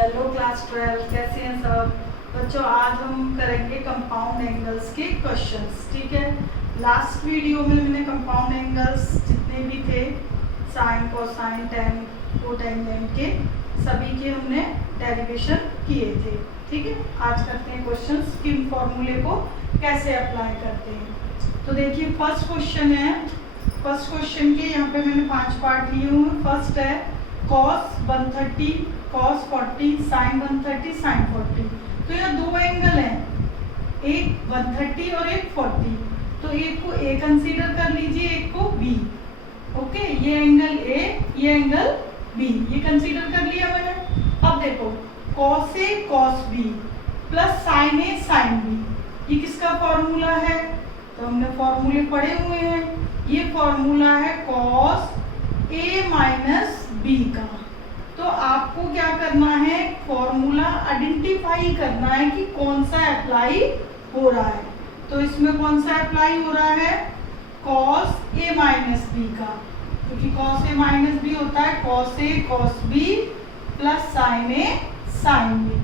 Hello class 12, कैसे हैं सब बच्चों। आज हम करेंगे कंपाउंड एंगल्स के क्वेश्चंस। ठीक है, लास्ट वीडियो में मैंने कंपाउंड एंगल्स जितने भी थे साइन, कोसाइन, टेन, कोटेंजेंट के सभी के हमने डेरिवेशन किए थे। ठीक है, आज करते हैं क्वेश्चंस कि इन फॉर्मूले को कैसे अप्लाई करते हैं। तो देखिए फर्स्ट क्वेश्चन है। फर्स्ट क्वेश्चन के यहाँ पे मैंने 5 पार्ट लिए हुए। फर्स्ट है cos 130, cos 40, sin 130, sin 40। तो यहाँ दो एंगल हैं, एक 130 और एक 40। तो एक को A कंसीडर कर लीजिए, एक को B। ओके, ये एंगल A, ये एंगल B, ये कंसीडर कर लिया मैंने। अब देखो cos A cos B plus sin A sin B, ये किसका फॉर्मूला है? तो हमने फॉर्मूले पढ़े हुए हैं। ये फॉर्मूला है cos A माइनस B का। तो आपको क्या करना है, फॉर्मूला आइडेंटिफाई करना है कि कौन सा अप्लाई हो रहा है। तो इसमें कौन सा अप्लाई हो रहा है? cos A माइनस B का, क्योंकि cos A माइनस B होता है cos A cos B plus sin A sin B।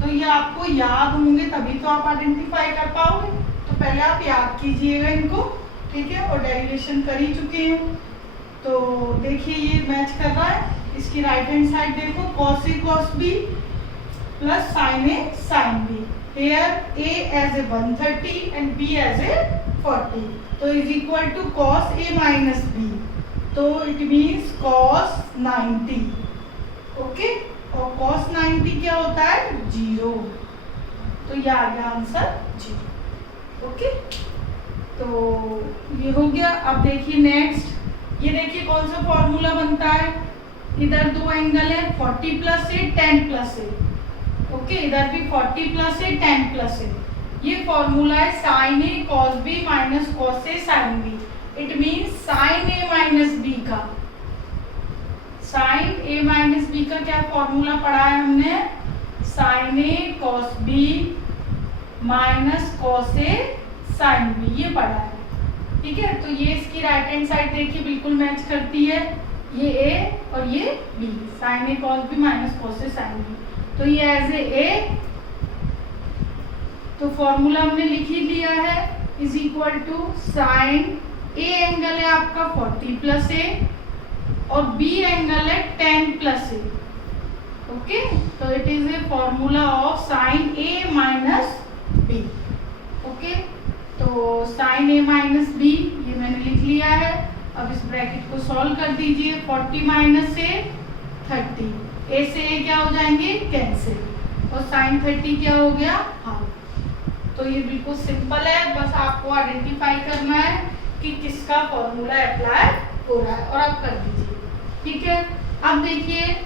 तो ये आपको याद होंगे तभी तो आप आइडेंटिफाई कर पाओगे। तो पहले आप याद कीजिएगा इनको, ठीक है, और डेरिवेशन कर ही चुके हैं। तो देखिए ये मैच कर रहा है। इसकी राइट हैंड साइड देखो, cos A cos B plus sin A sin B। Here A as a 130 and B as a 40, तो is equal to cos A minus B। तो it means cos 90। ओके, और cos 90 क्या होता है? 0। तो ये आ गया आंसर 0। ओके, तो ये हो गया। अब देखिए नेक्स्ट, ये देखिए कौन सा फॉर्मूला बनता है। इधर दो एंगल है 40 plus A 10 plus A. Okay, इधर भी 40 प्लस ए 10 प्लस ए। ये फॉर्मूला है sine A cos B minus cos A sine B. It means sine A minus B का, साइन ए माइनस बी का क्या फॉर्मूला पढ़ा है हमने? Sine A cos B minus cos A sine B, ये पढ़ा है। ठीक है, तो ये इसकी राइट हैंड साइड देखिए बिल्कुल मैच करती है। ये A और ये B, sign A cos B minus cos A sine B. तो ये एज ए तो फॉर्मूला हमने लिख ही लिया है, is equal to sine A angle है आपका 40 प्लस ए और B एंगल है 10 प्लस ए। ओके, तो it is a formula of sine A minus B. Okay, तो साइन ए माइनस बी ये मैंने लिख लिया है। अब इस ब्रैकेट को सॉल्व कर दीजिए। 40 माइनस ए 30, ए से ए क्या हो जाएंगे? कैंसिल, और साइन 30 क्या हो गया? हाफ। तो ये बिल्कुल सिंपल है, बस आपको आइडेंटिफाई करना है कि किसका फॉर्मूला अप्लाई हो रहा है और आप कर दीजिए। ठीक है, अब देखिए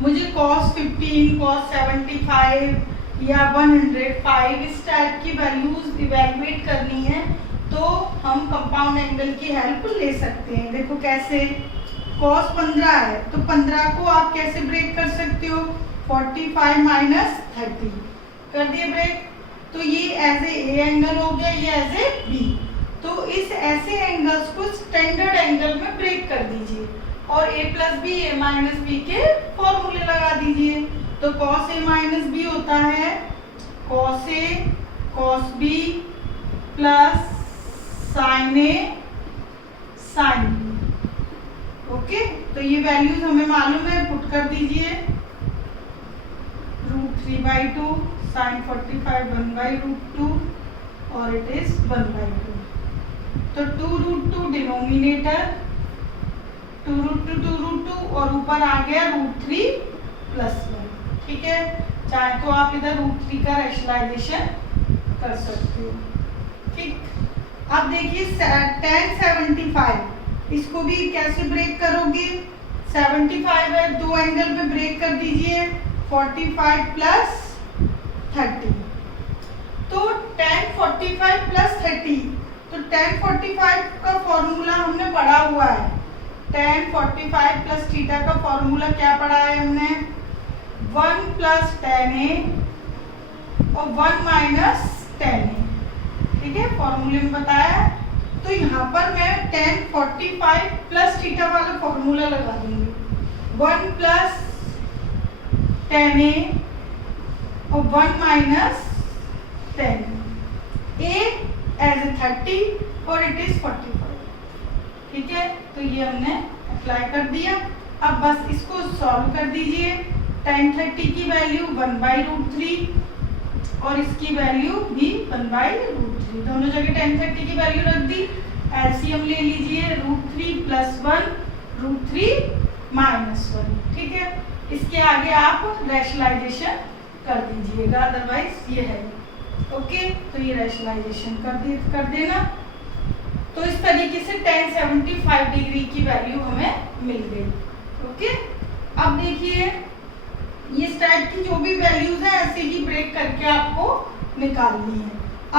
मुझे cos 15, cos 75 या 105 इस टाइप की वैल्यूज इवेलुएट करनी है, तो हम कंपाउंड एंगल की हेल्प ले सकते हैं। देखो कैसे, cos 15 है तो 15 को आप कैसे ब्रेक कर सकते हो? 45 माइनस 30 कर दिए ब्रेक। तो ये एज ए एंगल हो गया, ये एज ए बी। तो इस ऐसे एंगल्स को स्टैंडर्ड एंगल में ब्रेक कर दीजिए और a plus B A minus B के फॉर्मूले लगा दीजिए। तो cos A माइनस बी होता है cos A cos B plus sin A sin B। Okay, तो ये वैल्यूज हमें मालूम है, पुट कर दीजिए। √3/2 sin 45 1/√2 और इट इज 1/2। तो 2√2 डिनोमिनेटर, 2√2 2√2 और ऊपर आ गया √3 प्लस 1। ठीक है, चाहे तो आप इधर √3 का रैशनलाइजेशन कर सकते हो। ठीक, अब देखिए tan 75, इसको भी कैसे ब्रेक करोगे? 75 है, दो एंगल में ब्रेक कर दीजिए, 45 प्लस 30। तो tan 45 प्लस 30, तो tan 45 का फॉर्मूला हमने पढ़ा हुआ है। tan 45 प्लस थीटा का फॉर्मूला क्या पढ़ा है हमने? 1 प्लस tan A और 1 माइनस tan A। ठीक है, फॉर्मूले में बताया। तो यहाँ पर मैं tan 45 प्लस थीटा वाला फॉर्मूला लगा दूंगी। 1 प्लस 10a और 1 माइनस 10, a एज ए 30 और इट इज 45। ठीक है, तो ये हमने अप्लाई कर दिया। अब बस इसको सॉल्व कर दीजिए। tan 30 की वैल्यू 1/√3 और इसकी वैल्यू भी 1/√3, दोनों जगह tan 30 की वैल्यू रख दी। एलसीएम ले लीजिए, √3 + 1 √3 -1। ठीक है, इसके आगे आप रैशनलाइजेशन कर दीजिएगा, अदरवाइज ये है। ओके, तो ये रैशनलाइजेशन कर देना। तो इस तरीके से tan 75 डिग्री की वैल्यू हमें मिल गई। ओके, अब देखिए ये इस टाइप की जो भी वैल्यूज है ऐसे ही ब्रेक करके आपको निकालनी है।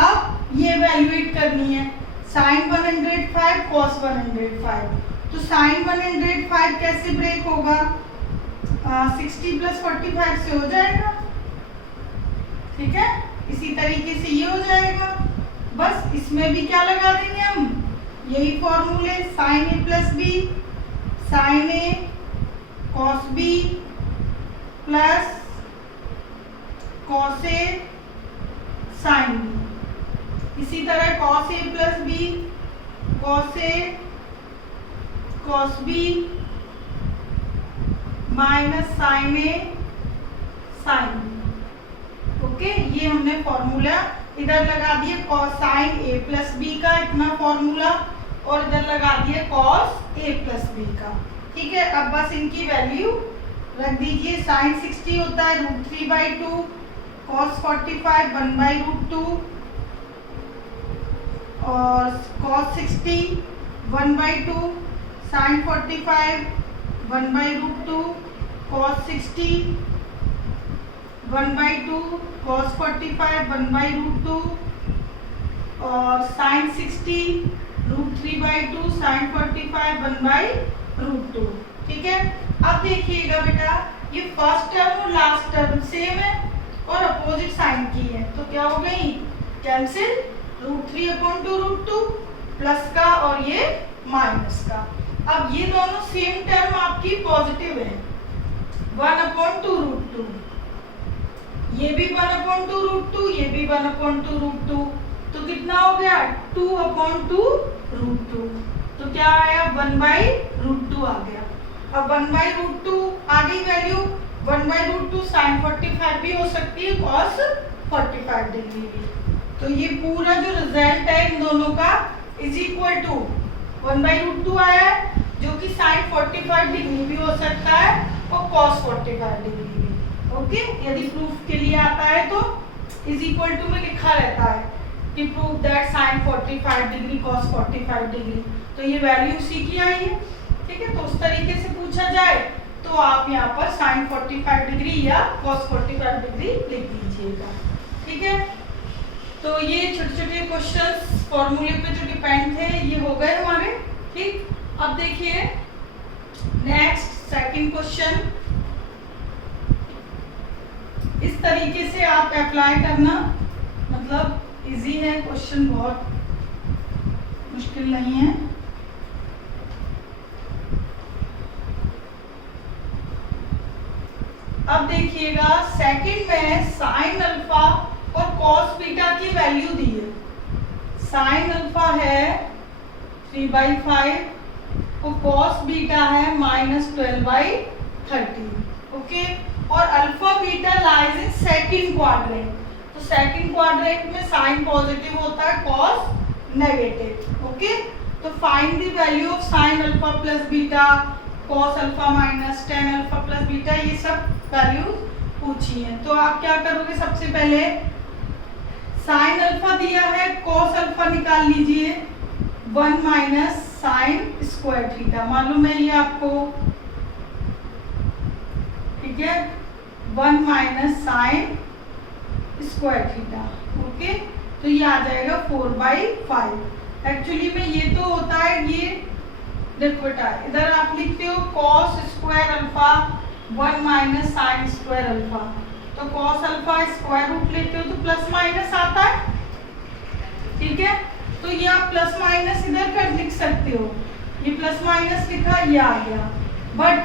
अब ये इवैल्यूएट करनी है sin 105 cos 105। तो sin 105 कैसे ब्रेक होगा? 60 + 45 से हो जाएगा। ठीक है, इसी तरीके से ये हो जाएगा। बस इसमें भी क्या लगा देंगे हम, यही फॉर्मूले, sin a + b sin a cos b plus cos a sin b। इसी तरह cos a + b cos a cos b minus sin a sin b। Okay, ये हमने फॉर्मूला इधर लगा दिए sin a + b का इतना फॉर्मूला और इधर लगा दिए cos a + b का। ठीक है, अब बस इनकी वैल्यू रख दीजिए। sin 60 होता है √3/2, cos 45 1/√2 और cos 60 1/2, sin 45 1/√2, cos 60 1/2, cos 45 1/√2 और sin 60 √3/2, sin 45 1/√2। ठीक है, अब देखिएगा बेटा, ये फर्स्ट टर्म और लास्ट टर्म सेम है और अपोजिट साइन की है, तो क्या हो गई? कैंसिल, √3/2 प्लस का और ये माइनस का। अब ये दोनों सेम टर्म आपकी पॉजिटिव है, 1/2√2, ये भी 1/2√2, ये भी 1/2√2, तो कितना हो गया? 2/2√2। तो क्या आया? 1/√2 आ गया। अब 1/√2 आ गई वैल्यू, 1/√2 sin 45 भी हो सकती है, cos 45 डिग्री भी। तो ये पूरा जो रिजल्ट है इन दोनों का इज इक्वल टू 1/√2 आया है, जो कि sin 45 डिग्री भी हो सकता है और cos 45 डिग्री भी। ओके, यदि प्रूफ के लिए आता है तो इज इक्वल टू में लिखा रहता है कि proof that sin 45 degree cos 45 degree. तो ये वैल्यू सी की आई है। ठीक है, तो उस तरीके से पूछा जाए तो आप यहाँ पर sin 45 डिग्री या cos 45 डिग्री लिख दीजिएगा। ठीक है, तो ये छोटे छोटे क्वेश्चंस फॉर्मूले पे जो डिपेंड थे ये हो गए हमारे। ठीक, अब देखिए नेक्स्ट सेकंड क्वेश्चन, इस तरीके से आप अप्लाई करना, मतलब इजी है क्वेश्चन, बहुत मुश्किल नहीं है। अब देखिएगा सेकंड में साइन अल्फा और कॉस बीटा की वैल्यू दी है। साइन अल्फा है 3/5 और कॉस बीटा है -12/30। ओके, और alpha beta lies in second quadrant. तो सेकंड क्वाड्रेंट में साइन पॉजिटिव होता है, कॉस नेगेटिव। ओके, तो find the value of sine alpha plus beta, cos alpha minus tan alpha plus beta, ये सब values पूछी है। तो आप क्या करोगे, सबसे पहले साइन अल्फा दिया है, कॉस अल्फा निकाल लीजिए, 1 माइनस साइन स्क्वायर थीटा, मालूम है ये आपको। ठीक है, 1 minus sine square theta. Okay, तो ये आ जाएगा 4/5। एक्चुअली में ये तो होता है, ये देखो बेटा इधर आप लिखते हो cos square alpha 1 minus sine square alpha, तो कॉस अल्फा स्क्वायर रूट लेते हो तो प्लस माइनस आता है। ठीक है, तो ये आप प्लस माइनस इधर कर लिख सकते हो, ये प्लस माइनस लिखा, ये आ गया। But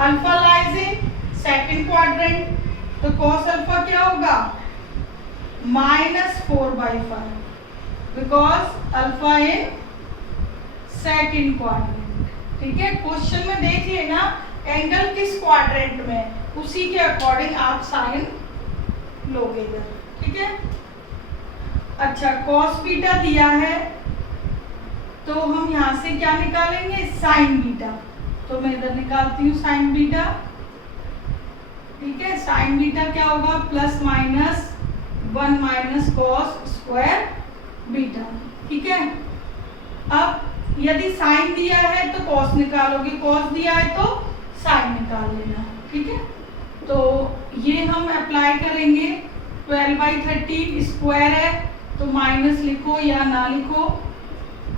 alpha lies in second quadrant, तो cos अल्फा क्या होगा -4/5 because alpha in second quadrant. ठीक है, क्वेश्चन में देखिए ना एंगल किस क्वाड्रेंट में, उसी के अकॉर्डिंग आप साइन लोगे इधर। ठीक है, अच्छा cos बीटा दिया है तो हम यहाँ से क्या निकालेंगे साइन बीटा, तो मैं इधर निकालती हूँ साइन बीटा। ठीक है, साइन बीटा क्या होगा +-1 - cos स्क्वायर बीटा। ठीक है, अब यदि साइन दिया है तो cos निकालोगे, cos दिया है तो साइन निकाल लेना। ठीक है, तो ये हम अप्लाई करेंगे 12/13 स्क्वायर है तो माइनस लिखो या ना लिखो,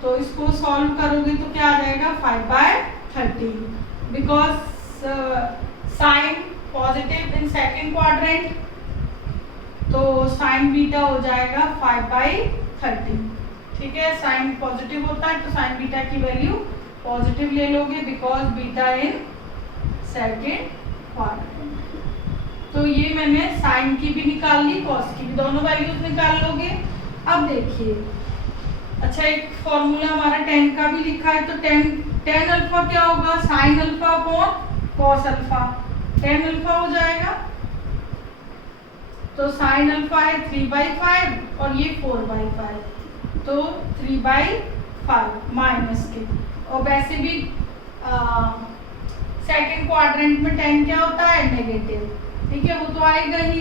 तो इसको सॉल्व करोगे तो क्या आ जाएगा 5/13 because sign positive in second quadrant, तो साइन बीटा हो जाएगा 5/13। ठीक है, साइन पॉजिटिव होता है तो साइन बीटा की वैल्यू पॉजिटिव ले लोगे because beta in second quadrant. तो ये मैंने साइन की भी निकाल ली, कॉस की भी, दोनों वैल्यूज निकाल लोगे। अब देखिए, अच्छा एक फॉर्मूला हमारा tan का भी लिखा है, तो tan अल्फा क्या होगा sign alpha upon cos alpha, tan alpha हो जाएगा, तो साइन अल्फा है 3/5 और ये 4/5, तो 3/5 माइनस के। और वैसे भी सेकंड क्वाड्रेंट में tan क्या होता है नेगेटिव। ठीक है, वो तो आएगा ही,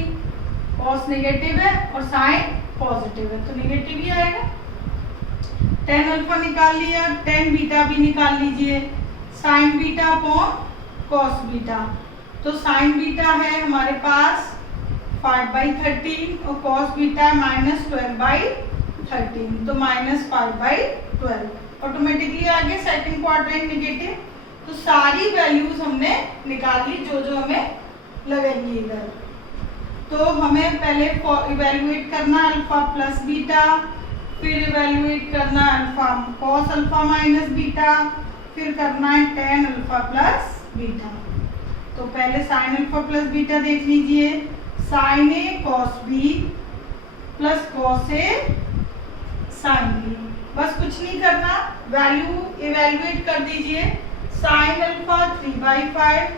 कॉस नेगेटिव है और साइन पॉजिटिव है तो नेगेटिव ही आएगा। tan अल्फा निकाल लिया, tan बीटा भी निकाल लीजिए, sign beta upon cos beta, तो साइन बीटा है हमारे पास 5/13 और कॉस बीटा -12/13, तो -5/12 ऑटोमेटिकली आ गया सेकंड क्वाड्रेंट नेगेटिव। तो सारी वैल्यूज हमने निकाल ली जो जो हमें लगेंगी इधर। तो हमें पहले इवेल्युएट करना अल्फा प्लस बीटा, फिर इवेल्युएट करना alpha cos alpha minus beta, फिर करना है tan अल्फा प्लस बीटा। तो पहले साइन अल्फा प्लस बीटा देख लीजिए, sign A cos B plus cos A sine B, बस कुछ नहीं करना, वैल्यू इवेल्युएट कर दीजिए। Sine alpha 3/5,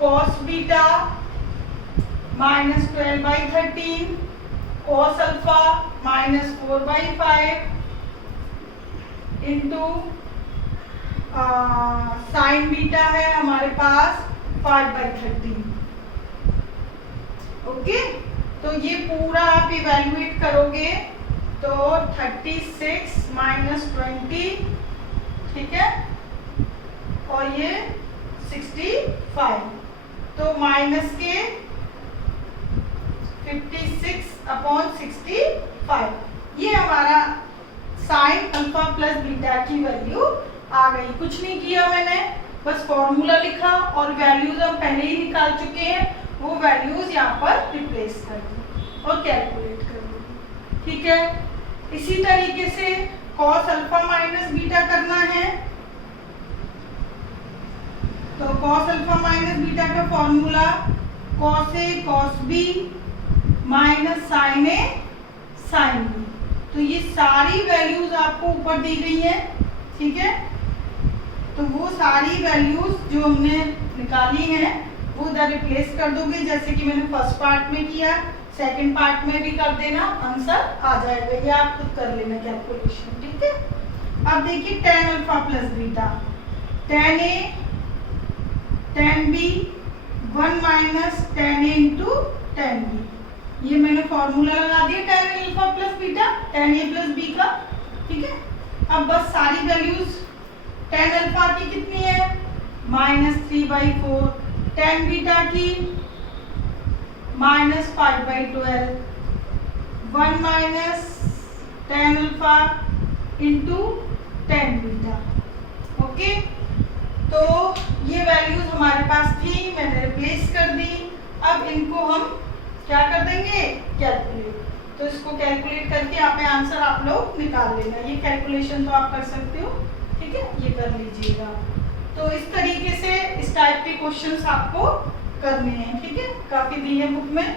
cos beta -12/13, cos alpha -4/5 into sine beta है हमारे पास 5/13। ओके, तो ये पूरा आप इवेल्युएट करोगे तो 36 - 20, ठीक है, और ये 65, तो माइनस के 56/65, ये हमारा साइन अल्फा प्लस बीटा की वैल्यू आ गई। कुछ नहीं किया मैंने, बस फॉर्मूला लिखा और वैल्यूज हम पहले ही निकाल चुके हैं, वो वैल्यूज यहाँ पर रिप्लेस कर दी और कैलकुलेट कर दी। ठीक है, इसी तरीके से कॉस अल्फा माइनस बीटा करना है, तो कॉस अल्फा माइनस बीटा का formula cos A cos B minus sign A sine B. तो ये सारी वैल्यूज आपको ऊपर दी गई हैं। ठीक है, तो वो सारी वैल्यूज जो हमने निकाली हैं वो उधर रिप्लेस कर दोगे, जैसे कि मैंने फर्स्ट पार्ट में किया, सेकंड पार्ट में भी कर देना, आंसर आ जाएगा। ये आप खुद कर लेना कैलकुलेशन। ठीक है, अब देखिए tan alpha plus beta, tan ए tan बी 1 माइनस tan ए इंटू tan बी, ये मैंने फॉर्मूला लगा दिया tan alpha plus beta tan ए प्लस बी का। ठीक है, अब बस सारी वैल्यूज tan अल्फा की कितनी है -3/4, tan बीटा की -5/12, 1 minus tan alpha into tan beta. Okay, तो ये वैल्यूज हमारे पास थी, मैंने रिप्लेस कर दी। अब इनको हम क्या कर देंगे कैलकुलेट, तो इसको कैलकुलेट करके यहाँ पे आंसर आप लोग निकाल लेना। ये कैलकुलेशन तो आप कर सकते हो। ठीक है, ये कर लीजिएगा। तो इस तरीके से इस टाइप के क्वेश्चंस आपको करने हैं, ठीक है, काफी दी है बुक में।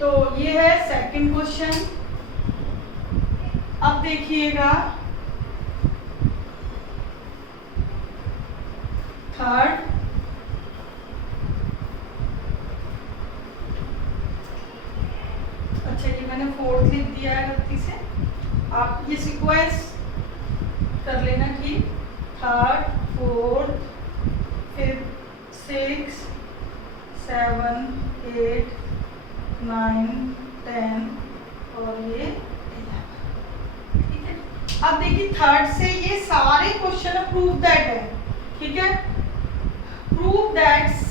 तो ये है सेकंड क्वेश्चन। अब देखिएगा थर्ड। अच्छा ये मैंने फोर्थ लिख दिया है गलती से, आप ये सीक्वेंस कर लेना कि थर्ड, फोर्थ, फिफ्थ, 6, 7, 8, 9, 10 और ये 11, ठीक है। अब देखिए थर्ड से ये सारे क्वेश्चन प्रूव दैट है, ठीक है, prove that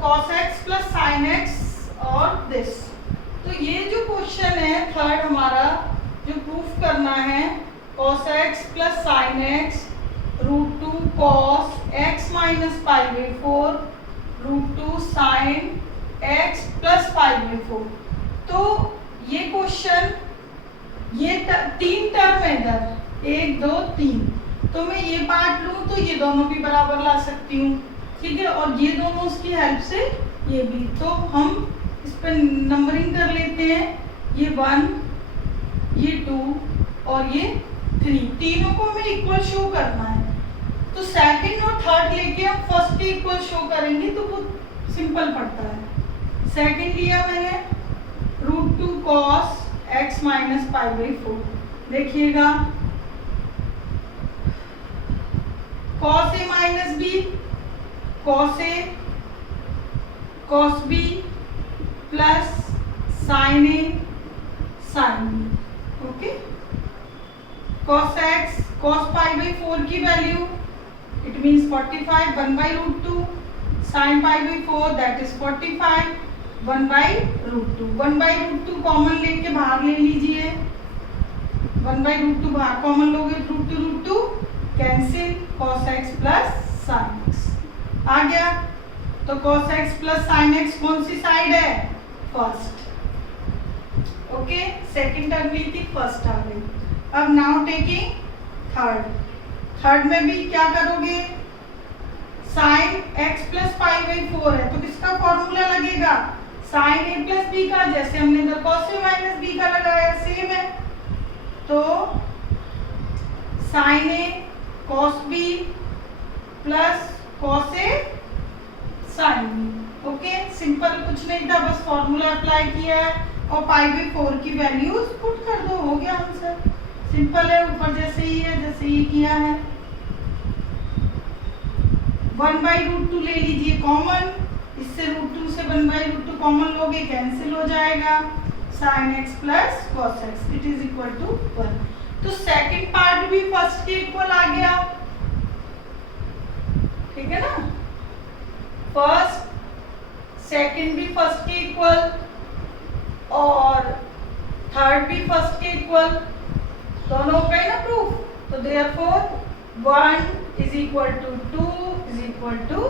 cos x plus sin x और दिस। तो ये जो क्वेश्चन है थर्ड हमारा जो प्रूफ करना है, cos x plus sin x √2 cos x minus π/4 √2 sin x plus π/4। तो ये क्वेश्चन ये तीन टर्म है इधर, 1 2 3, तो मैं ये पार्ट लूँ तो ये दोनों भी बराबर ला सकती हूँ, ठीक है, और ये दोनों उसकी हेल्प से ये भी। तो हम इस पर नंबरिंग कर लेते हैं, ये 1, ये 2 और ये 3, तीनों को हमें इक्वल शो करना है। तो सेकंड और थर्ड लेके हम फर्स्ट के इक्वल शो करेंगे तो बहुत सिंपल पड़ता है। सेकंड लिया मैंने √2 cos x माइनस π/4, देखिएगा cos a minus b cos a cos b plus sin a sin b, okay. cos x cos π/4 की value it means 45, 1/√2 sin π/4 that is 45, 1/√2। 1/√2 common लेके बाहर ले लीजिए, 1/√2 बाहर कॉमन लोगे, √2 cancel, cos x plus sin x आ गया। तो cos x plus sin x कौन सी साइड है? फर्स्ट, ओके, सेकंड टर्म ली थी, फर्स्ट आ गई। अब नाउ टेकिंग थर्ड। थर्ड में भी क्या करोगे, sin x प्लस π/4 है तो किसका फॉर्मूला लगेगा, sin a प्लस b का, जैसे हमने इधर cos a माइनस b का लगाया सेम है। तो sin a cos b plus cos a sin b, okay, simple, कुछ नहीं था, बस फॉर्मूला अप्लाई किया है और π/4 की वैल्यूज पुट कर दो, हो गया आंसर। सिंपल है, ऊपर जैसे ही है, जैसे ही किया है। 1/√2 ले लीजिए कॉमन, इससे √2 से 1/√2 कॉमन लोगे, कैंसिल हो जाएगा, sin x plus cos x it is equal to 1। तो सेकंड पार्ट भी फर्स्ट के इक्वल आ गया, ठीक है ना, फर्स्ट सेकंड भी फर्स्ट के इक्वल और थर्ड भी फर्स्ट के इक्वल, दोनों का ही ना प्रूफ। तो therefore 1 is equal to 2 is equal to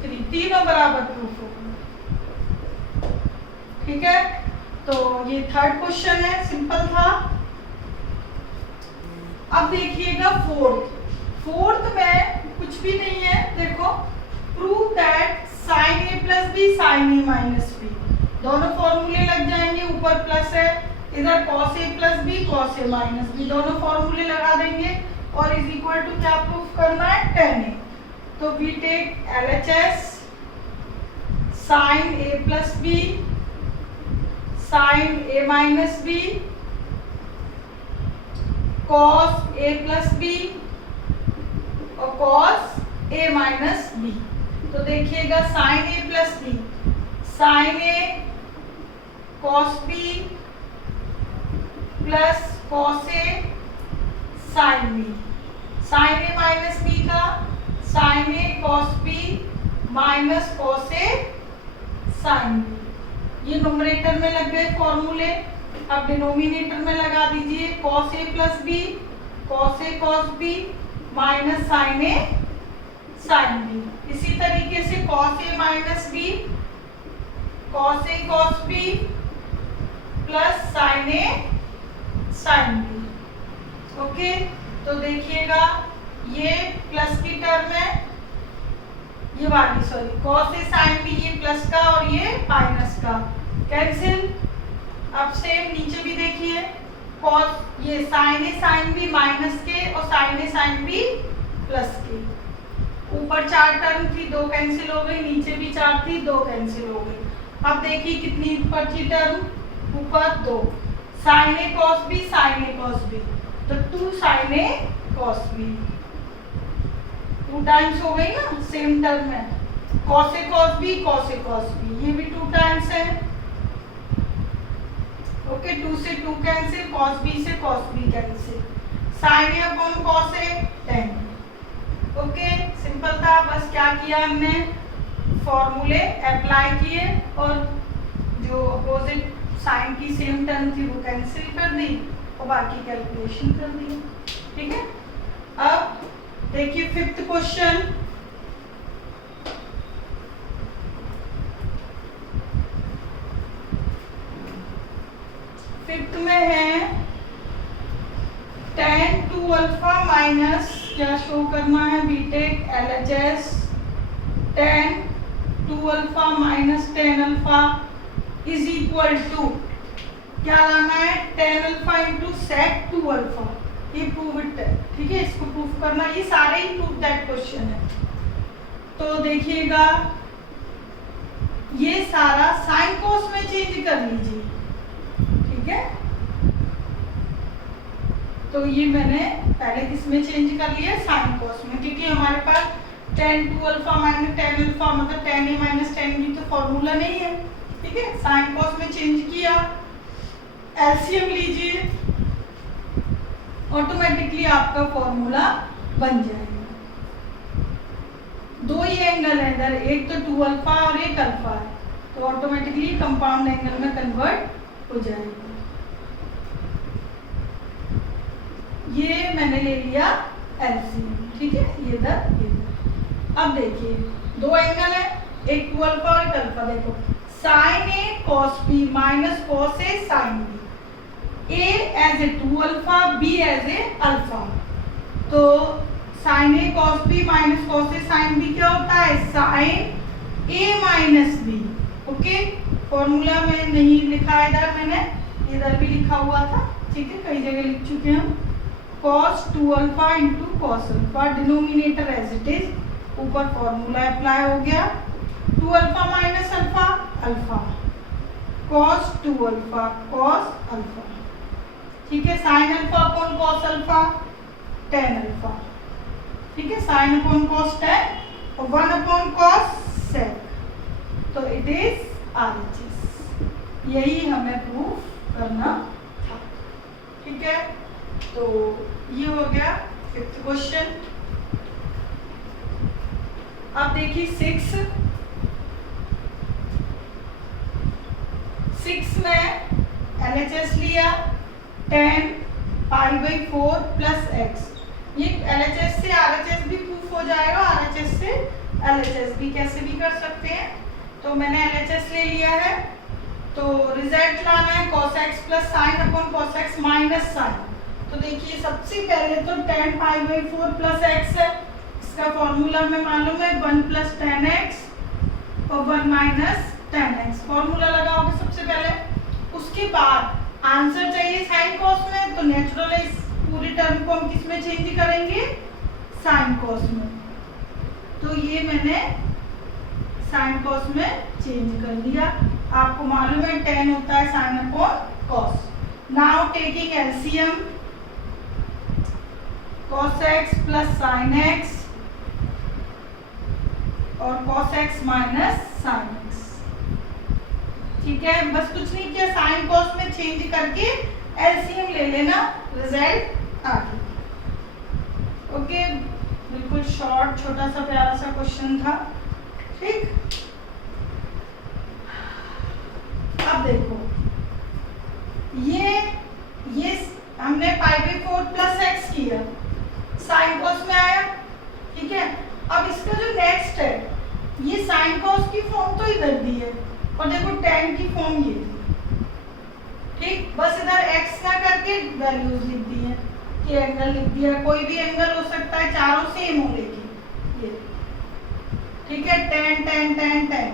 3, तीनों बराबर प्रूफ होगा, ठीक है। तो ये थर्ड क्वेश्चन है, सिंपल था। अब देखिएगा फोर्थ में कुछ भी नहीं है, देखो, prove that sin a plus b sin a minus b, दोनों फॉर्मूले लग जाएंगे, ऊपर प्लस है, इधर cos a plus b cos a minus b, दोनों फॉर्मूले लगा देंगे और इज इक्वल टू क्या प्रूफ करना है, tan a। तो we take LHS sin a plus b sin a minus b cos a plus b और cos a माइनस b। तो देखिएगा sin a plus b sin a cos b plus cos a sin b, sin a minus b का sin a cos b minus cos a sin b, ये numerator में लग गए फॉर्मूले। अब denominator में लगा दीजिए cos a plus b cos a cos b minus sin a sin b। इसी तरीके से cos a minus b cos a cos b plus sin a sin b, okay. तो देखिएगा ये प्लस की टर्म है, ये वाली sorry cos A sine B, ये प्लस का और ये माइनस का कैंसिल। अब सेम नीचे भी देखिए कॉस ये साइन ए साइन बी माइनस के और साइन ए साइन बी प्लस के। ऊपर 4 टर्म थी 2 कैंसिल हो गई, नीचे भी 4 थी 2 कैंसिल हो गई। अब देखिए कितनी बची टर्म, ऊपर 2 sign A cos B sign A cos B, तो 2 sign A cos B 2 times हो गई ना सेम टर्म है। कॉस ए कॉस बी ये भी 2 टाइम्स है। ओके 2 से 2 कैंसिल, कॉस बी से cos B cancel, sign A upon cos A 10। Okay simple था, बस क्या किया हमने फॉर्मूले अप्लाई किए और जो अपोजिट साइन की सेम टर्म थी वो कैंसिल कर दी और बाकी कैलकुलेशन कर दी। ठीक है, अब देखिए 5th क्वेश्चन। फिफ्थ में है tan 2 अल्फा माइनस क्या शो करना है we take LHS tan 2 alpha minus tan alpha is equal to क्या लाना है tan alpha into sec 2 alpha. ये प्रूव इट है, ठीक है, इसको प्रूफ करना, ये सारे ही प्रूफ दैट क्वेश्चन है। तो देखिएगा ये सारा साइन कोस में चेंज कर लीजिए, ठीक है। तो ये मैंने पहले किसमें चेंज कर लिया साइन कोस में, क्योंकि हमारे पास tan 2 alpha minus tan alpha मतलब tan a minus tan b तो फॉर्मूला नहीं है, ठीक है। साइन कोस में चेंज किया, एलसीएम लीजिए, ऑटोमेटिकली आपका फॉर्मूला बन जाएगा। 2 ही एंगल है इधर, एक तो 2 अल्फा और एक अल्फा है, तो ऑटोमेटिकली कंपाउंड एंगल में कन्वर्ट हो जाएगा। ये मैंने ले लिया एलसीएम, ठीक है, ये इधर। अब देखिए 2 एंगल है, एक 2 अल्फा और एक अल्फा। देखो sine A cos B minus cos A sine B, A as A 2 alpha B as A alpha. तो sine A cos B minus cos A sine B क्या होता है sine A minus B. Okay, formula में नहीं लिखा है इधर, मैंने इधर भी लिखा हुआ था, ठीक है, कई जगह लिख चुके हैं हम। cos 2 alpha into cos alpha, denominator as it is, ऊपर फॉर्मूला अप्लाई हो गया। 2 alpha minus alpha alpha, cos 2 alpha cos alpha, ठीक है। Sine alpha upon cos alpha tan alpha, ठीक है, साइन अपॉन कॉस tan और 1 अपॉन कॉस sec, तो it is RHS। यही हमें प्रूफ करना था, ठीक है। तो ये हो गया 5th क्वेश्चन। अब देखिए 6 में LHS लिया tan π/4 प्लस x। ये LHS से RHS भी प्रूफ हो जाएगा, RHS से LHS भी कैसे भी कर सकते हैं। तो मैंने LHS ले लिया है, तो रिजल्ट लाना है cos x plus sine upon cos x minus sine. तो देखिए सबसे पहले तो tan π/4 प्लस x है, इसका फॉर्मूला में मालूम है 1 प्लस tan x और 1 माइनस tan x, फॉर्मूला लगाओगे सबसे पहले। उसके बाद आंसर चाहिए साइन कॉस में, तो नेचुरल है इस पूरी टर्म को हम किस में चेंज करेंगे साइन कॉस में। तो ये मैंने साइन कॉस में चेंज कर दिया। आपको मालूम है tan होता है sine upon cos. Now taking LCM, cos x plus sine x और cos x minus sine x, ठीक है। बस कुछ नहीं किया, साइन कॉस में चेंज करके एलसीएम ले लेना, रिजल्ट आ गया। ओके, बिल्कुल शॉर्ट छोटा सा प्यारा सा क्वेश्चन था, ठीक। अब देखो ये हमने π/4 प्लस x किया, साइन कॉस में आया, ठीक है। अब इसका जो नेक्स्ट है, ये साइन कॉस की फॉर्म तो इधर दी है और देखो tan की फॉर्म ये थी, ठीक। बस इधर x ना करके वैल्यूज लिख दी है कि एंगल लिख दिया, कोई भी एंगल हो सकता है, चारों सेम हो लेगी ये। ठीक है, 10 10 10 10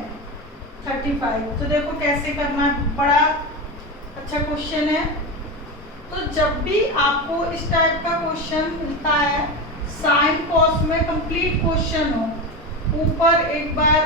35। तो देखो कैसे करना है, बड़ा अच्छा क्वेश्चन है। तो जब भी आपको इस टाइप का क्वेश्चन मिलता है साइन कॉस में कंप्लीट क्वेश्चन हो, ऊपर एक बार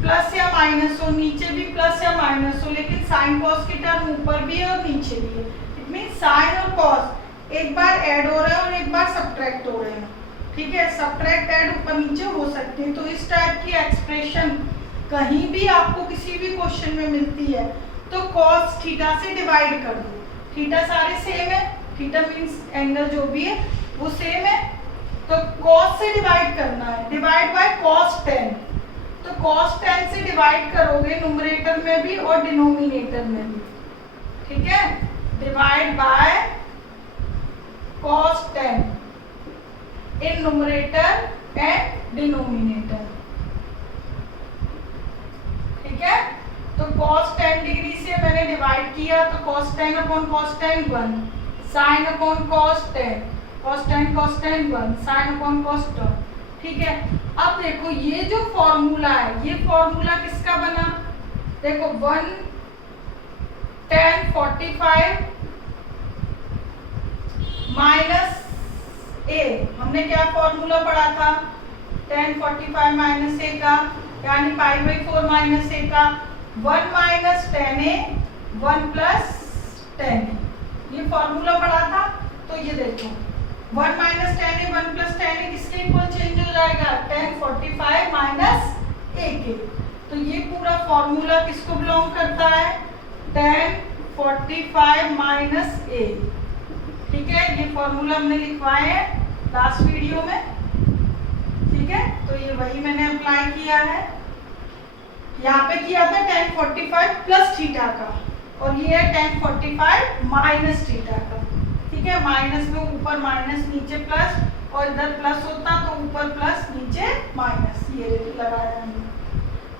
प्लस या माइनस हो, नीचे भी प्लस या माइनस हो, लेकिन साइन कॉस की टर्म ऊपर भी है और नीचे भी है। इट मीन साइन और कॉस एक बार ऐड हो रहे हैं और एक बार सब्ट्रैक्ट हो रहे हैं। ठीक है, सब्ट्रैक्ट ऐड ऊपर नीचे हो सकते हैं। तो इस टाइप की एक्सप्रेशन कहीं भी आपको किसी भी क्वेश्चन में मिलती है तो कॉस थीटा से डिवाइड कर दो। थीटा सारे सेम है, थीटा मीन्स एंगल जो भी है वो सेम है, तो कॉस से डिवाइड करना है, डिवाइड बाय कॉस 10। तो कॉस 10 से डिवाइड करोगे न्यूमरेटर में भी और डिनोमिनेटर में भी। ठीक है, divide by cos 10 in numerator and denominator. ठीक है, तो cos 10 डिग्री से मैंने डिवाइड किया तो cos 10 upon cos 10 1, sin upon cos 10 cos 10 cos 10 1, sin upon cos 10। ठीक है, अब देखो ये जो फॉर्मूला है, ये फॉर्मूला किसका बना? देखो 1 tan 45 माइनस a, हमने क्या फॉर्मूला पढ़ा था? tan 45 माइनस a का, यानी π/4 माइनस a का 1 minus tan a 1 plus tan a, ये फॉर्मूला पढ़ा था। तो ये देखो 1 minus tan a 1 plus tan a किसके इक्वल चेंज हो जाएगा? tan 45 माइनस a के। तो ये पूरा फॉर्मूला किसको बिलोंग करता है? tan 45 minus a। ठीक है, ये फॉर्मूला हमने लिखवाए हैं लास्ट वीडियो में। ठीक है, तो ये वही मैंने अप्लाई किया है। यहाँ पे किया था tan 45 प्लस थीटा का, और ये है tan 45 माइनस थीटा का। ठीक है, माइनस में ऊपर माइनस नीचे प्लस, और इधर प्लस होता तो ऊपर प्लस नीचे माइनस, ये लगाया हमने।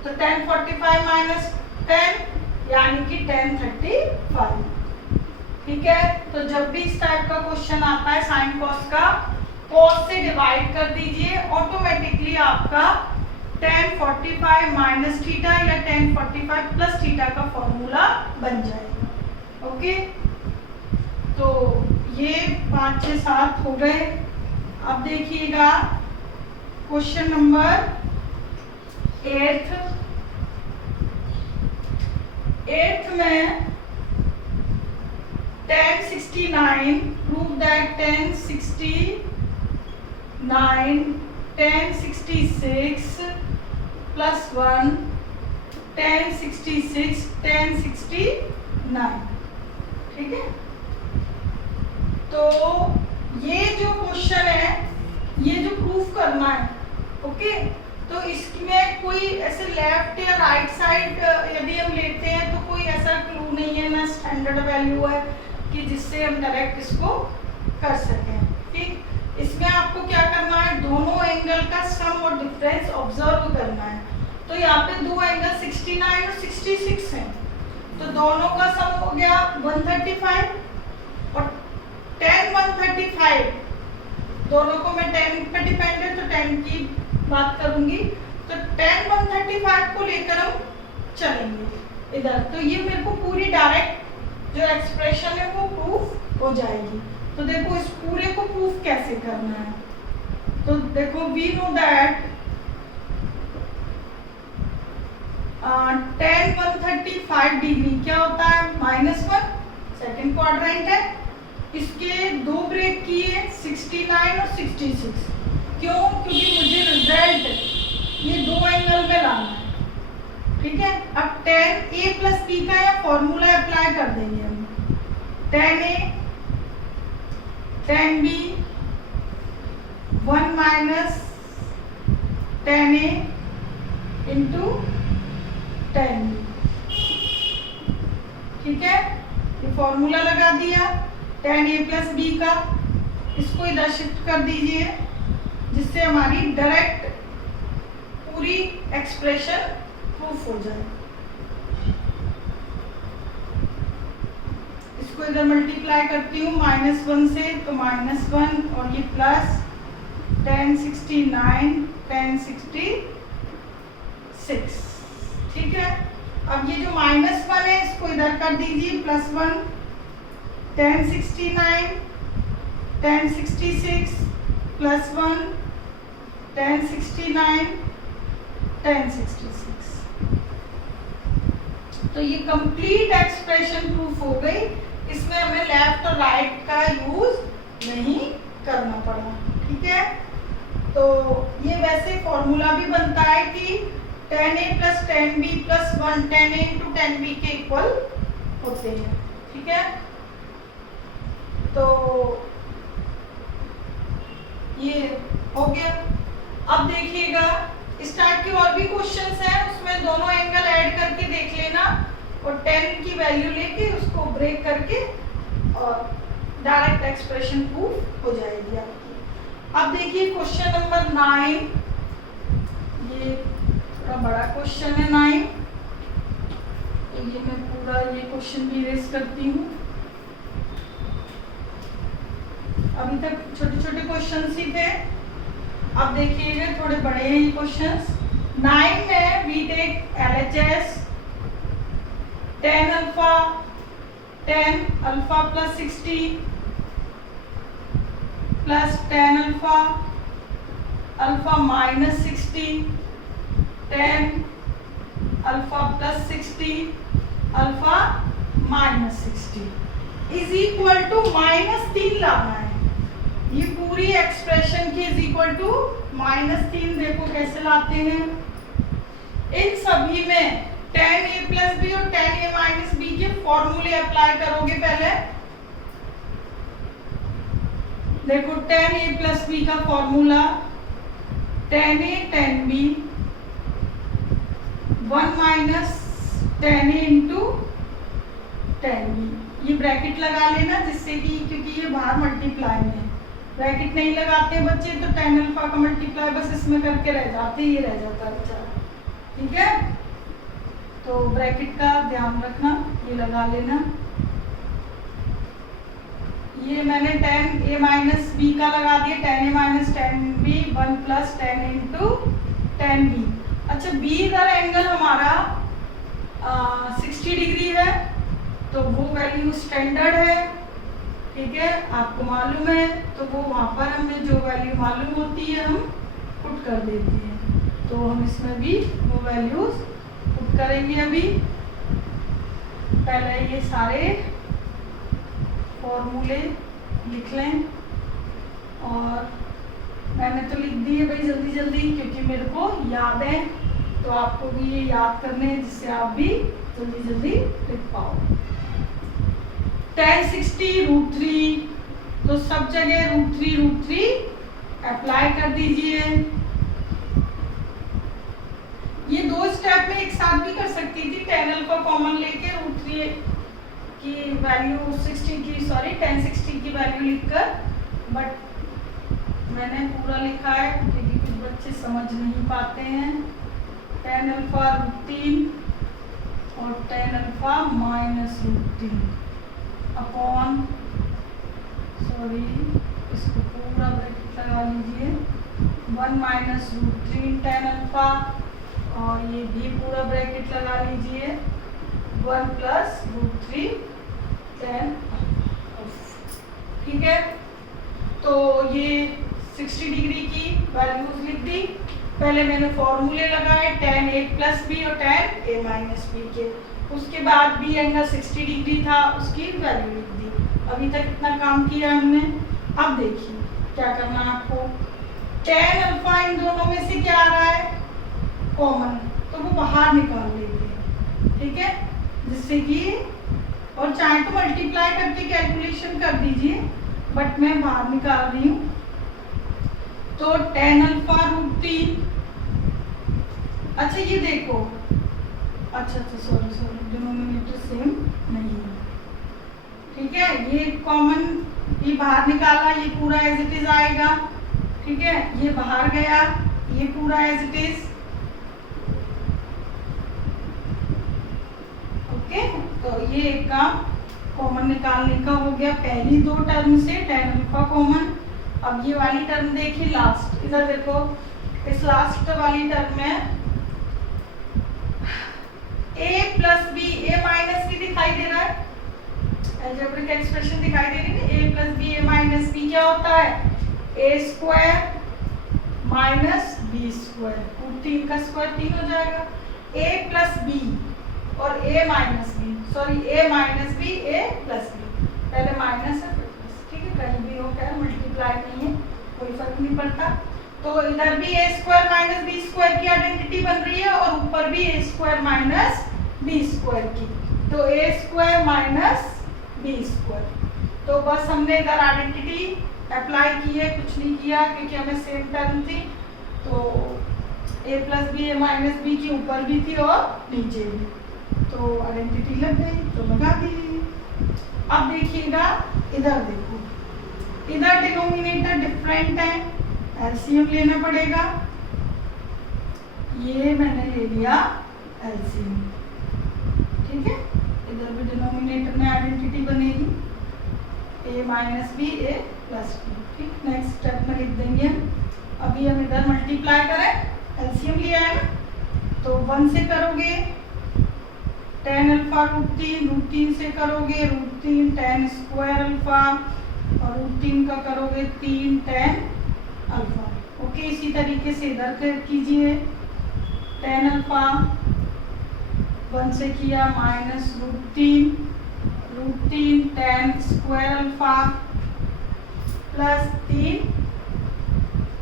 तो tan 45 माइनस 10 यानी कि tan 35। ठीक है, तो जब भी इस टाइप का क्वेश्चन आता है साइन कॉस का, कॉस से डिवाइड कर दीजिए, ऑटोमेटिकली आपका tan 45 माइनस थीटा या tan 45 प्लस थीटा का फॉर्मूला बन जाएगा। ओके, तो ये 5 6 7 हो गए। अब देखिएगा क्वेश्चन नंबर 8 में tan 69 prove that tan 69 tan 66 plus 1 tan 66 tan 69। ठीक है, तो ये जो क्वेश्चन है ये जो प्रूफ करना है। ओके, तो इसमें कोई ऐसे लेफ्ट या राइट साइड यदि हम लेते हैं तो कोई ऐसा क्लू नहीं है, ना स्टैंडर्ड वैल्यू है कि जिससे हम डायरेक्ट इसको कर सकें। ठीक, इसमें आपको क्या करना है? दोनों एंगल का सम और डिफरेंस ऑब्जर्व करना है। तो यहाँ पे दो एंगल 69 और 66 हैं, तो दोनों का सम हो गया 135, और tan 135 दोनों को मैं tan पे डिपेंड है तो tan की बात करूंगी, तो tan 135 को लेकर हम चलेंगे इधर। तो ये मेरे को पूरी डायरेक्ट जो एक्सप्रेशन है वो प्रूफ हो जाएगी। तो देखो इस पूरे को प्रूफ कैसे करना है। तो देखो we know that tan 135 degree क्या होता है? -1, सेकेंड क्वाड्रेंट है। इसके दो ब्रेक किए 69 और 66। क्यों? क्योंकि मुझे रिजल्ट ये दो एंगल में लाना है। ठीक है, अब tan a प्लस b का या फॉर्मूला अप्लाई कर देंगे हम। tan a tan b 1 minus tan a into tan b। ठीक है, ये फॉर्मूला लगा दिया tan a प्लस b का। इसको इधर शिफ्ट कर दीजिए जिससे हमारी डायरेक्ट पूरी एक्सप्रेशन प्रूफ हो जाए। इसको इधर मल्टीप्लाई करती हूँ -1 से, तो -1 और ये प्लस 1069 1066, ठीक है। अब ये जो -1 है इसको इधर कर दीजिए, +1 1069 1066 +1 1069 1066। तो ये कंप्लीट एक्सप्रेशन प्रूफ हो गई। इसमें हमें लेफ्ट और राइट का यूज नहीं करना पड़ा, ठीक है। तो ये वैसे फॉर्मूला भी बनता है कि 10a + 10b + 1 10a × 10b के इक्वल होते हैं, ठीक है। तो ये हो गया। अब देखिएगा इस टाइप के और भी क्वेश्चंस हैं, उसमें दोनों एंगल ऐड करके देख लेना और 10 की वैल्यू लेके उसको ब्रेक करके और डायरेक्ट एक्सप्रेशन प्रूफ हो जाएगी आपकी। अब देखिए क्वेश्चन नंबर 9, ये थोड़ा बड़ा क्वेश्चन है 9, तो ये मैं पूरा ये क्वेश्चन भी रेस करती हूँ। अभी तक छोटे छोटे क्वेश्चन ही थे, अब देखिएगा थोड़े बड़े हैं ये क्वेश्चंस। 9 में we take LHS 10 alpha + 60 + 10 alpha -60 10 alpha + 60 alpha -60 is equal to -3 लाना है। ये पूरी एक्सप्रेशन की इज इक्वल टू -3 देखो कैसे लाते हैं। इन सभी में 10a + b और 10a - b के फॉर्मूले अप्लाई करोगे। पहले देखो 10a + b का formula 10a 10b 1 - 10a × 10b, ये ब्रैकेट लगा लेना जिससे कि, क्योंकि ये बाहर मल्टीप्लाई में है, ब्रैकेट नहीं लगाते बच्चे तो 10 अल्फा का मल्टीप्लाई बस इसमें करके रह जाते, ये रह जाता है बेचारा, ठीक है। तो ब्रैकेट का ध्यान रखना, ये लगा लेना। ये मैंने 10a - b का लगा दिया, 10a - 10b 1 + 10 × 10b। अच्छा, b इधर एंगल हमारा 60 डिग्री है, तो वो वैल्यू स्टैंडर्ड है, ठीक है, आपको मालूम है। तो वो वहाँ पर हमें जो वैल्यू मालूम होती है हम पुट कर देते हैं, तो हम इसमें भी वो वैल्यूज पुट करेंगे। अभी पहले ये सारे फॉर्मूले लिख लें, और मैंने तो लिख दी है भाई जल्दी जल्दी क्योंकि मेरे को याद है, तो आपको भी ये याद करने हैं जिससे आप भी जल्दी जल्दी लिख पाओ। 1060 √3, तो सब जगह √3 अप्लाई कर दीजिए। ये दो स्टेप में एक साथ भी कर सकती थी, 10 अल्फा कॉमन लेके √3 की वैल्यू 1060 की वैल्यू लिखकर, बट मैंने पूरा लिखा है क्योंकि कुछ बच्चे समझ नहीं पाते हैं। 10 अल्फा √3 और 10 अल्फा -√3 अपॉन, इसको पूरा ब्रैकेट लगा लीजिए, 1 - √3 10 अल्फा, और ये भी पूरा ब्रैकेट लगा लीजिए 1 + √3 10, ठीक है। तो ये 60 डिग्री की वैल्यूज लिख दी। पहले मैंने फॉर्मूले लगाए 10a + b और 10a - b के, उसके बाद भी एंगल 60 डिग्री था, उसकी वैल्यू लिख दी। अभी तक इतना काम किया हमने। अब देखिए क्या करना है आपको। 10 अल्फा इन दोनों में से क्या आ रहा है, कॉमन, तो वो बाहर निकाल लेते हैं, ठीक है, जिससे कि, और चाहे तो मल्टीप्लाई करके कैलकुलेशन कर दीजिए, बट मैं बाहर निकाल रही हूँ। तो 10 अल्फा √3, अच्छा ये देखो, अच्छा सॉरी डिनोमिनेटर सेम नहीं है, ठीक है। ये कॉमन, ये बाहर निकाला, ये पूरा एज इट इज आएगा, ठीक है, ये बाहर गया, ये पूरा एज इट इज, ओके। तो ये एक काम कॉमन निकालने का हो गया पहली दो टर्म से tan अल्फा कॉमन। अब ये वाली टर्म देखिए लास्ट, इधर देखो इस लास्ट वाली टर्म में a plus B, a minus B दिखाई दे रहा है, अलजेब्रिक एक्सप्रेशन दिखाई दे रही है, a plus B, a minus B क्या होता है a square minus B square, 3 का स्क्वायर 3 हो जाएगा। a प्लस बी और a minus B, sorry a minus B a plus B, पहले माइनस है फिर प्लस, ठीक है, कहीं भी हो क्या मल्टीप्लाई नहीं है, कोई फर्क नहीं पड़ता। तो इधर भी a square minus B square की आइडेंटिटी बन रही है और ऊपर भी a square minus B square की, तो a square minus B square. तो बस हमने इधर आइडेंटिटी अप्लाई की है, कुछ नहीं किया क्योंकि हमें सेम टर्म थी, तो a plus B a minus B की ऊपर भी थी और नीचे भी, तो आइडेंटिटी लग गई तो लगा दी। अब देखिएगा इधर, देखो इधर डिनोमिनेटर डिफरेंट है, एलसीएम लेना पड़ेगा, ये मैंने ले लिया एलसीएम, ठीक है। इधर भी डिनोमिनेटर में आइडेंटिटी बनेगी a minus B a plus B, ठीक। नेक्स्ट स्टेप में लिख देंगे हम। अभी हम इधर मल्टीप्लाई करें, एलसीएम लिया है ना, तो 1 से करोगे tan अल्फा √3 से करोगे √3 tan स्क्वायर अल्फा और √3 का करोगे 3 tan अल्फा। ओके, इसी तरीके से इधर कीजिए, tan अल्फा 1 से किया minus √3 tan square alpha plus 3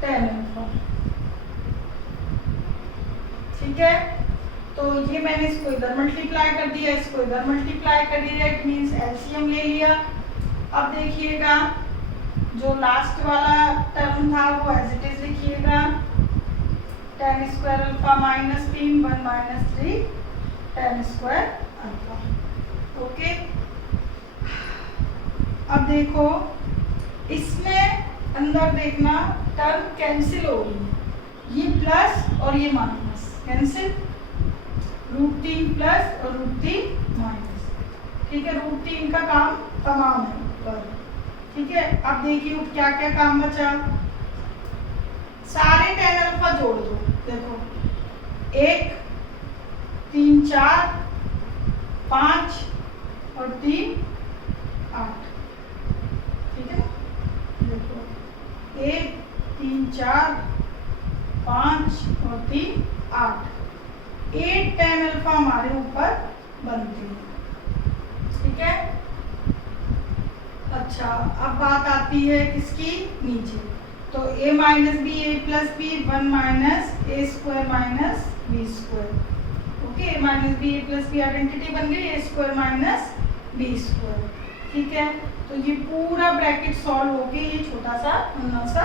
tan alpha, ठीक है। तो ये मैंने इसको इधर मल्टीप्लाई कर दिया, इसको इधर मल्टीप्लाई कर दिया, इट मींस एलसीएम ले लिया। अब देखिएगा जो लास्ट वाला टर्म था वो एज इट इज लिखिएगा, tan square alpha minus 3 1 minus 3 tan square alpha. Okay, अब देखो इसमें अंदर देखना टर्म कैंसिल हो रही है, ये प्लस और ये माइनस कैंसिल, √3 प्लस और √3 माइनस, ठीक है। √3 का काम तमाम है ऊपर, ठीक है। अब देखिए क्या क्या काम बचा, सारे tan अल्फा जोड़ दो, देखो 1 3 4 5 और 3 8, ठीक है। देखो 1 3 4 5 और 3 8, 8 tan अल्फा हमारे ऊपर बनते हैं, ठीक है। अच्छा, अब बात आती है किसकी, नीचे, तो a minus B a plus B 1 minus a square minus B square. Okay, a minus B a plus B identity बन गई, a square minus B square, ठीक है। तो ये पूरा ब्रैकेट सॉल्व होके ये छोटा सा नन्हा सा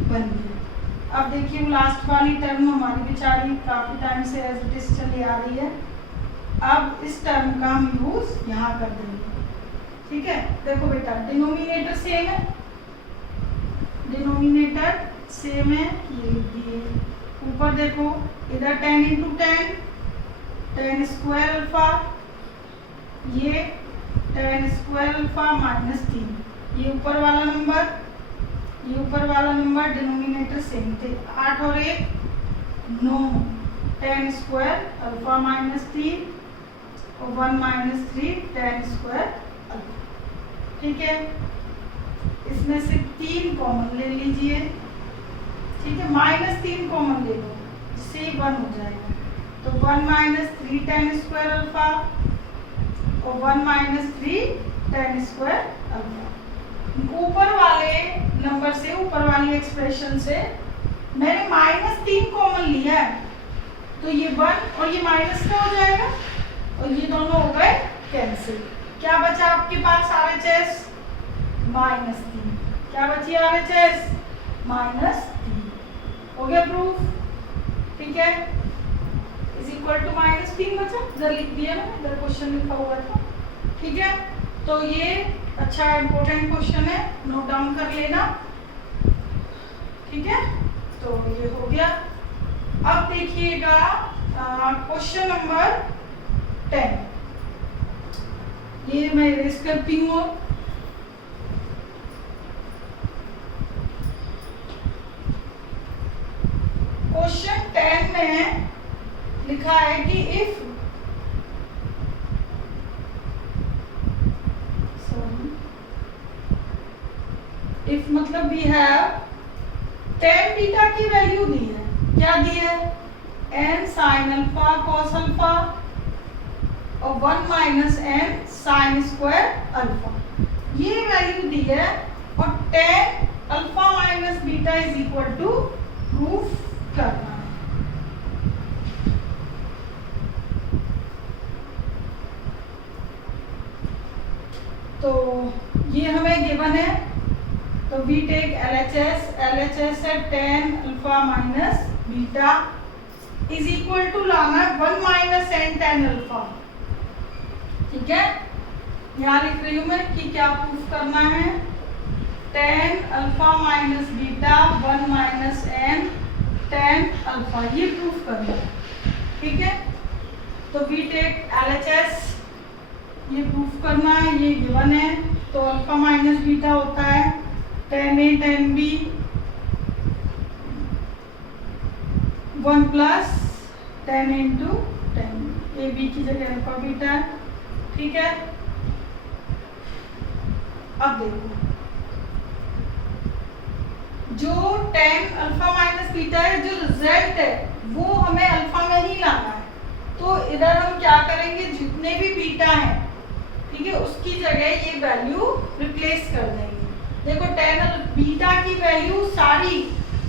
बन गया। अब देखिए लास्ट वाली टर्म हमारी बेचारी काफी टाइम से एज इट इज चली आ रही है, अब इस टर्म का हम यूज यहाँ कर देंगे, ठीक है। देखो बेटा डिनोमिनेटर सेम है, डिनोमिनेटर सेम है, ये लिख दिए। ऊपर देखो इधर tan into tan square alpha, ये tan स्क्वायर अल्फा माइनस 3, ये ऊपर वाला नंबर, ये ऊपर वाला नंबर, डिनोमिनेटर सेम थे, 8 और 1 9 tan स्क्वायर अल्फा माइनस 3 और 1 माइनस 3 tan स्क्वायर अल्फा, ठीक है। इसमें से 3 कॉमन ले लीजिए, ठीक है, -3 कॉमन ले लो, इससे 1 हो जाएगा, तो 1 माइनस 3 tan स्क्वायर अल्फा और 1 माइनस 3 tan स्क्वायर अल्फा। ऊपर वाले नंबर से, ऊपर वाली एक्सप्रेशन से मैंने -3 कॉमन लिया है, तो ये 1 और ये माइनस का हो जाएगा और ये दोनों हो गए कैंसिल। क्या बचा आपके पास RHS -3, क्या बची RHS -3, हो गया प्रूफ, ठीक है। इज इक्वल टू -3 बचा, इधर लिख दिया ना, इधर क्वेश्चन लिखा हुआ था, ठीक है। तो ये अच्छा इंपॉर्टेंट क्वेश्चन है, नोट डाउन कर लेना, ठीक है। तो ये हो गया। अब देखिएगा क्वेश्चन नंबर 10, ये मैं इरेज करती हूँ। क्वेश्चन 10 में लिखा है कि इफ मतलब वी हैव tan बीटा की वैल्यू दी है, क्या दी है, n sin alpha cos alpha और 1 minus n sin square alpha, ये वैल्यू दी है और tan alpha minus beta is equal to proof करना है। तो ये हमें गिवन है, तो वी टेक LHS है tan alpha minus beta is equal to लाना है 1 माइनस n tan अल्फा। ठीक है, यहाँ लिख रही हूँ मैं कि क्या प्रूफ करना है, tan alpha minus beta 1 minus n tan alpha, ये प्रूफ करना है। ठीक है, तो वी टेक LHS, ये प्रूफ करना है, ये गिवन है। तो अल्फा माइनस बीटा होता है tan A tan B 1 plus tan A into tan B, A B की जगह अल्फा बीटा है। ठीक है, अब देखो जो tan अल्फा माइनस बीटा है, जो रिजल्ट है वो हमें अल्फा में ही लाना है। तो इधर हम क्या करेंगे, जितने भी बीटा हैं, ठीक है, उसकी जगह ये वैल्यू रिप्लेस कर देंगे। देखो tan बीटा की वैल्यू सारी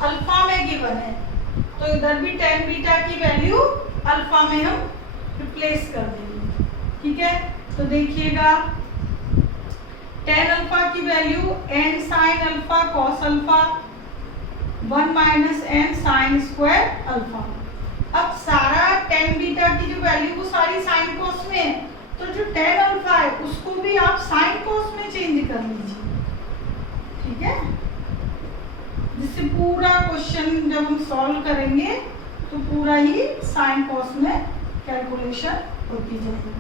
अल्फा में गिवन है, तो इधर भी tan बीटा की वैल्यू अल्फा में हम रिप्लेस कर देंगे। ठीक है, तो देखिएगा tan अल्फा की value n sin alpha cos alpha 1 minus n sin square alpha. अब सारा tan बीटा की जो वैल्यू वो सारी sin cos में है, तो जो tan अल्फा है उसको भी आप sin cos में चेंज कर लीजिए। ठीक है, जिससे पूरा क्वेश्चन जब हम सॉल्व करेंगे तो पूरा ही sin cos में कैलकुलेशन होती जाएगी।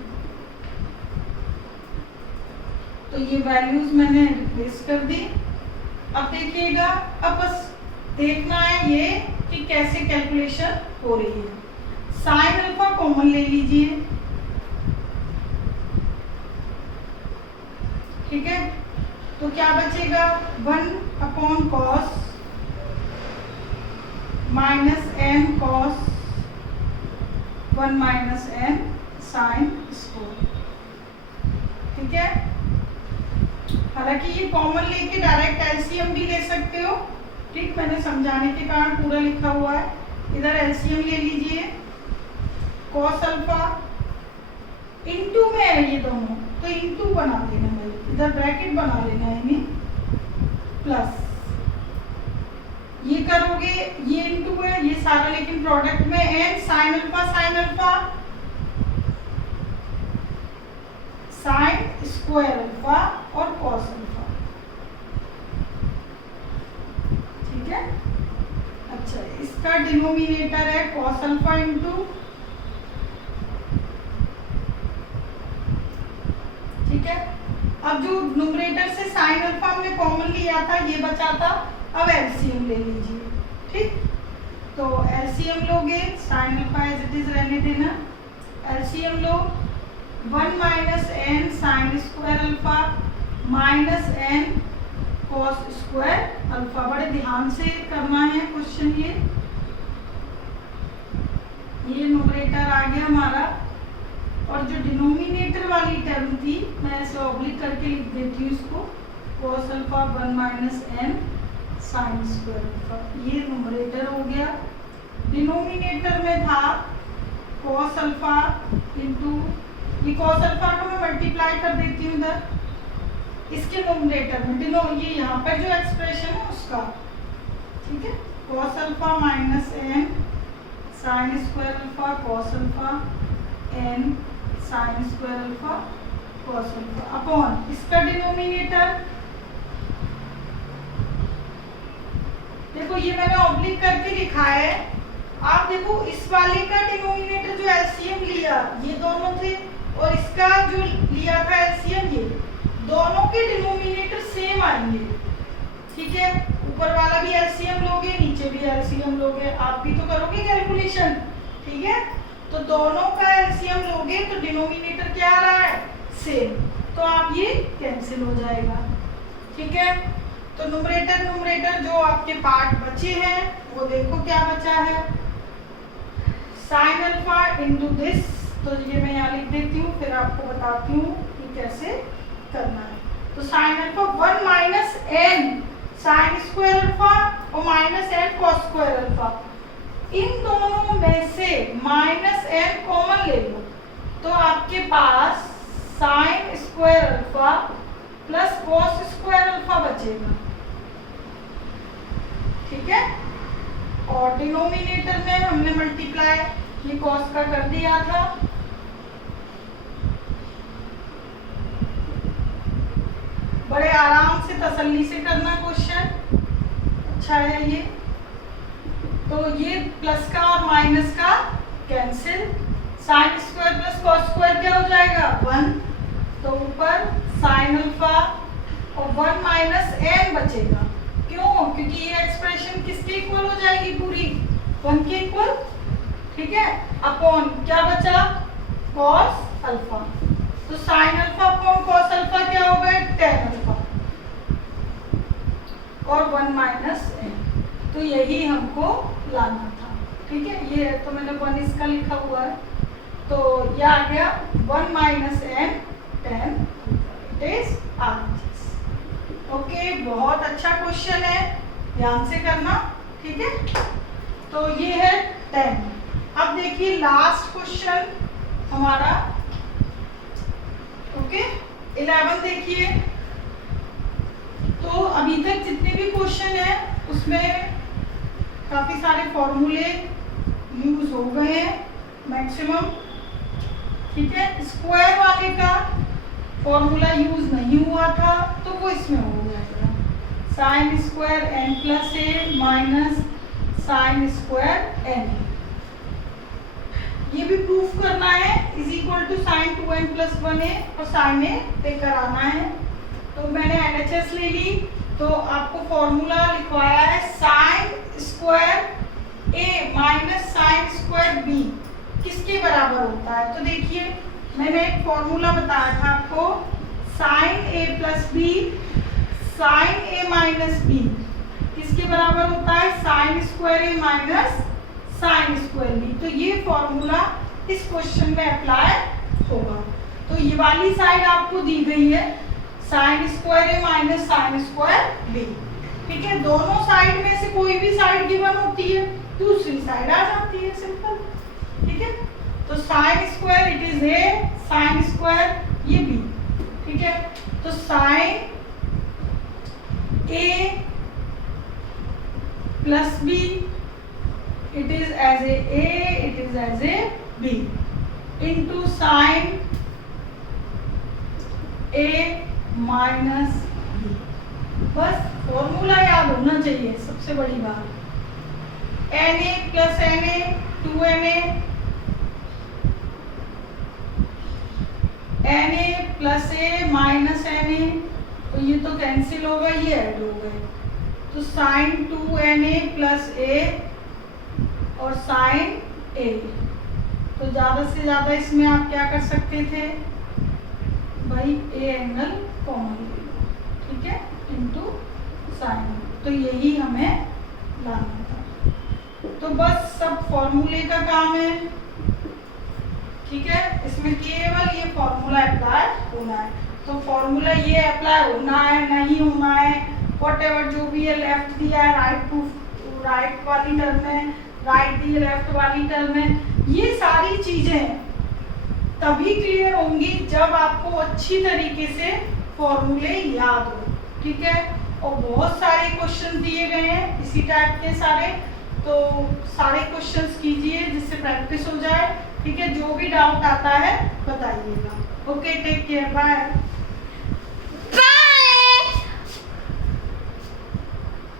तो ये वैल्यूज मैंने रिप्लेस कर दी। अब देखिएगा, अब बस देखना है ये कि कैसे कैलकुलेशन हो रही है। sin अल्फा कॉमन ले लीजिए। ठीक है, तो क्या बचेगा, 1 upon cos minus n cos 1 minus n sine square. ठीक है, हालांकि ये कॉमन लेके डायरेक्ट एलसीएम भी ले सकते हो। ठीक, मैंने समझाने के कारण पूरा लिखा हुआ है। इधर एलसीएम ले लीजिए, कॉस अल्फा इनटू में है ये दोनों, तो इनटू बना देना भाई, इधर ब्रैकेट बना लेना है नहीं, प्लस ये करोगे, ये इनटू है, ये सारा लेकिन प्रोडक्ट में n sin alpha sign square alpha और कॉस अल्फा। ठीक है, अच्छा इसका डिनोमिनेटर है कॉस अल्फा इंटू, ठीक है, अब जो न्यूमरेटर से साइन अल्फा हमने कॉमन लिया था ये बचा था, अब एलसीएम ले लीजिए। ठीक, तो एलसीएम लोगे, sine alpha as it is रहने देना, एलसीएम लो 1 minus n sine square alpha minus n cos square alpha. बड़े ध्यान से करना है क्वेश्चन। ये न्यूमरेटर आ गया हमारा, और जो डिनोमिनेटर वाली टर्म थी मैं ऐसे ऑब्लिक करके लिख देती हूँ इसको, cos alpha 1 minus n sine square alpha, ये न्यूमरेटर हो गया। डिनोमिनेटर में था कॉस अल्फा इंटू, ये कॉस अल्फा को मैं मल्टीप्लाई कर देती हूँ इधर, इसके न्यूमरेटर में ये यहाँ पर जो एक्सप्रेशन है उसका। ठीक है, cos alpha minus n sine square alpha cos alpha n sine square alpha cos alpha upon इसका डिनोमिनेटर। देखो ये मैंने ऑब्लिक करके लिखा है, आप देखो इस वाले का डिनोमिनेटर जो एलसीएम लिया ये दोनों थे, और इसका जो लिया था एलसीएम, ये दोनों के डिनोमिनेटर सेम आएंगे, ठीक है। ऊपर वाला भी एलसीएम लोगे, नीचे भी एलसीएम लोगे, आप भी तो करोगे कैलकुलेशन, ठीक है। तो दोनों का एलसीएम लोगे तो डिनोमिनेटर क्या आ रहा है, सेम, तो आप ये कैंसिल हो जाएगा, ठीक है। तो न्यूमरेटर जो आपके पार्ट बचे हैं वो देखो क्या बचा है, साइन अल्फा इंटू दिस, तो ये मैं यहाँ लिख देती हूँ, फिर आपको बताती हूँ कि कैसे करना है। तो sine alpha 1 minus n sine square alpha और minus n cos square alpha, इन दोनों में से माइनस एन कॉमन ले लो तो आपके पास sine square alpha plus cos square alpha बचेगा, ठीक है। और डिनोमिनेटर में हमने मल्टीप्लाई ये कॉस का कर दिया था, बड़े आराम से तसल्ली से करना क्वेश्चन, अच्छा है ये। तो ये प्लस का और माइनस का cancel, sine square plus cos square क्या हो जाएगा 1, तो ऊपर साइन अल्फा और 1 माइनस एन बचेगा, क्यों, क्योंकि ये एक्सप्रेशन किसके इक्वल हो जाएगी, पूरी 1 के इक्वल, ठीक है। अपॉन क्या बचा, कॉस अल्फा, तो sine alpha upon cos alpha क्या हो गए, टेन अल्फा और 1 माइनस एन, तो यही हमको लाना था, ठीक है। ये तो मैंने 1 इसका लिखा हुआ है, तो ये आ गया 1 minus N tan, it is answer. Okay, बहुत अच्छा क्वेश्चन है, ध्यान से करना, ठीक है। तो ये है 10। अब देखिए लास्ट क्वेश्चन हमारा, ओके 11 देखिए। तो अभी तक जितने भी क्वेश्चन है उसमें काफी सारे फॉर्मूले यूज हो गए हैं मैक्सिमम, ठीक है। स्क्वायर वाले का फॉर्मूला यूज नहीं हुआ था तो वो इसमें हो जाएगा, sine square N plus A minus sine square N, ये भी प्रूफ करना है, is equal to sine 2n plus 1a और साइन ए लेकर आना है। तो मैंने LHS ले ली, तो आपको फॉर्मूला लिखवाया है साइन स्क्वायर ए माइनस साइन स्क्वायर बी किसके बराबर होता है। तो देखिए मैंने एक फॉर्मूला बताया था आपको, sign A plus B sign A minus B किसके बराबर होता है, साइन स्क्वायर ए माइनस साइन स्क्वायर बी। तो ये फॉर्मूला इस क्वेश्चन में अप्लाई होगा। तो ये वाली साइड आपको दी गई है साइन स्क्वायर ए माइनस साइन स्क्वायर बी, ठीक है। दोनों साइड में से कोई भी साइड गिवन होती है, दूसरी साइड आ जाती है, सिंपल, ठीक है। तो sine square it is A, sine square ये बी, ठीक है। तो sine A plus B it is as a it is as a b into sin a minus b, बस फॉर्मूला याद होना चाहिए, सबसे बड़ी बात। na plus na 2na na plus a minus na, तो ये तो कैंसिल होगा, ये ऐड हो गए, तो साइन 2na प्लस a और साइन ए। तो ज़्यादा से ज़्यादा इसमें आप क्या कर सकते थे भाई, ए एंगल कॉमन ले लो, ठीक है, इनटू साइन। तो यही हमें लाना था। तो बस सब फॉर्मूले का काम है, ठीक है। इसमें केवल ये फॉर्मूला अप्लाई होना है। तो फॉर्मूला ये अप्लाई होना है नहीं होना है, व्हाटएवर जो भी है, लेफ्ट दिया है राइट वाली टर्म में, राइट दी लेफ्ट वाली टर्म में, ये सारी चीजें तभी क्लियर होंगी जब आपको अच्छी तरीके से फॉर्मूले याद हो, ठीक है। और बहुत सारे क्वेश्चन दिए गए हैं इसी टाइप के सारे, तो सारे क्वेश्चंस कीजिए जिससे प्रैक्टिस हो जाए, ठीक है। जो भी डाउट आता है बताइएगा। Okay, take care, bye.